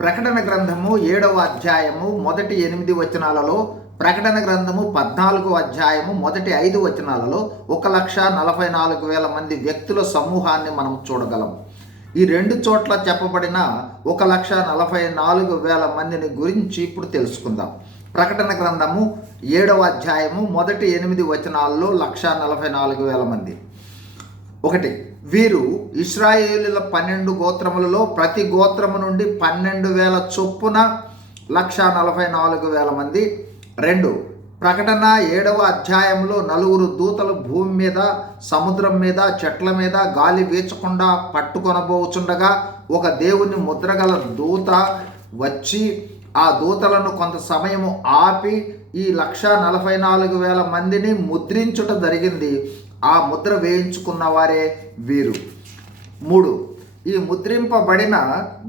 ప్రకటన గ్రంథము 7వ అధ్యాయము మొదటి 8 వచనాలలో, ప్రకటన గ్రంథము 14వ అధ్యాయము మొదటి 5 వచనాలలో 1,44,000 మంది వ్యక్తుల సమూహాన్ని మనం చూడగలం. ఈ రెండు చోట్ల చెప్పబడిన 1,44,000 మందిని గురించి ఇప్పుడు తెలుసుకుందాం. ప్రకటన గ్రంథము 7వ అధ్యాయము మొదటి 8 వచనాల్లో 1,44,000 మంది. 1. వీరు ఇశ్రాయేలుల 12 గోత్రములలో ప్రతి గోత్రము నుండి 12,000 చొప్పున 1,44,000 మంది. 2. ప్రకటన 7వ అధ్యాయంలో 4 దూతలు భూమి మీద, సముద్రం మీద, చెట్ల మీద గాలి వీచకుండా పట్టుకొనబోచుండగా ఒక దేవుని ముద్రగల దూత వచ్చి ఆ దూతలను కొంత సమయము ఆపి ఈ 1,44,000 మందిని ముద్రించుట జరిగింది. ఆ ముద్ర వేయించుకున్న వారే వీరు. 3. ఈ ముద్రింపబడిన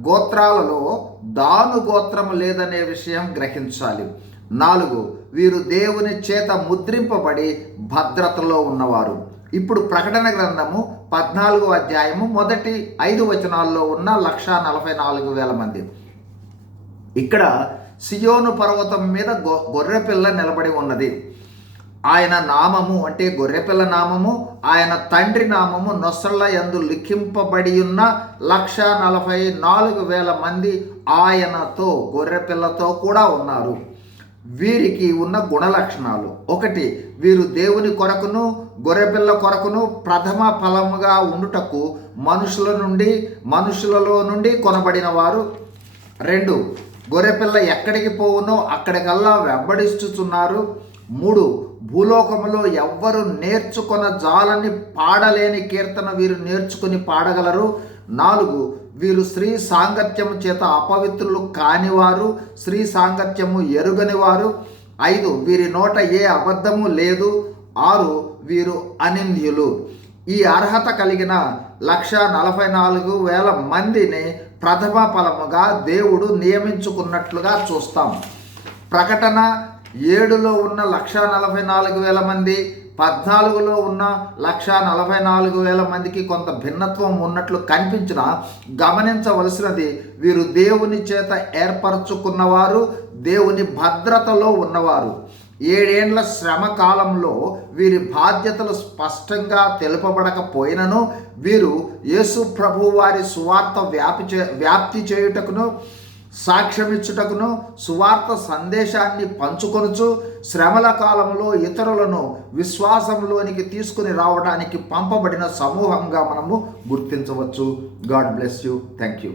గోత్రాలలో దాను గోత్రము లేదనే విషయం గ్రహించాలి. 4. వీరు దేవుని చేత ముద్రింపబడి భద్రతలో ఉన్నవారు. ఇప్పుడు ప్రకటన గ్రంథము 14వ అధ్యాయము మొదటి 5 వచనాల్లో ఉన్న 1,44,000 మంది. ఇక్కడ సియోను పర్వతం మీద గొర్రెపిల్ల నిలబడి ఉన్నది. ఆయన నామము అంటే గొర్రెపిల్ల నామము, ఆయన తండ్రి నామము నొసళ్ళ యందు లిఖింపబడి ఉన్న 1,44,000 మంది ఆయనతో, గొర్రెపిల్లతో కూడా ఉన్నారు. వీరికి ఉన్న గుణలక్షణాలు: 1. వీరు దేవుని కొరకును గొర్రెపిల్ల కొరకును ప్రథమ ఫలముగా ఉండుటకు మనుషులలో నుండి కొనబడిన వారు. 2. గొర్రెపిల్ల ఎక్కడికి పోవునో అక్కడికల్లా వెంబడిస్తున్నారు. 3. భూలోకములో ఎవ్వరు నేర్చుకొన జాలని పాడలేని కీర్తన వీరు నేర్చుకుని పాడగలరు. 4. వీరు స్త్రీ సాంగత్యము చేత అపవిత్రులు కానివారు, స్త్రీ సాంగత్యము ఎరుగనివారు. 5. వీరి నోట ఏ అబద్ధము లేదు. 6. వీరు అనింద్యులు. ఈ అర్హత కలిగిన 1,44,000 మందిని ప్రథమ ఫలముగా దేవుడు నియమించుకున్నట్లుగా చూస్తాం. ప్రకటన 7లో ఉన్న 1,44,000 మంది, 14లో ఉన్న 1,44,000 మందికి కొంత భిన్నత్వం ఉన్నట్లు కనిపించినా గమనించవలసినది, వీరు దేవుని చేత ఏర్పరచుకున్నవారు, దేవుని భద్రతలో ఉన్నవారు. 7 ఏండ్ల శ్రమ కాలంలో వీరి బాధ్యతలు స్పష్టంగా తెలుపబడకపోయినను వీరు యేసు ప్రభు వారి సువార్త వ్యాప్తి చేయుటకును, సాక్ష్యమిచ్చుటకును, సువార్త సందేశాన్ని పంచుకొనుచు శ్రమల కాలంలో ఇతరులను విశ్వాసంలోనికి తీసుకుని రావడానికి పంపబడిన సమూహంగా మనము గుర్తించవచ్చు. God bless you. Thank you.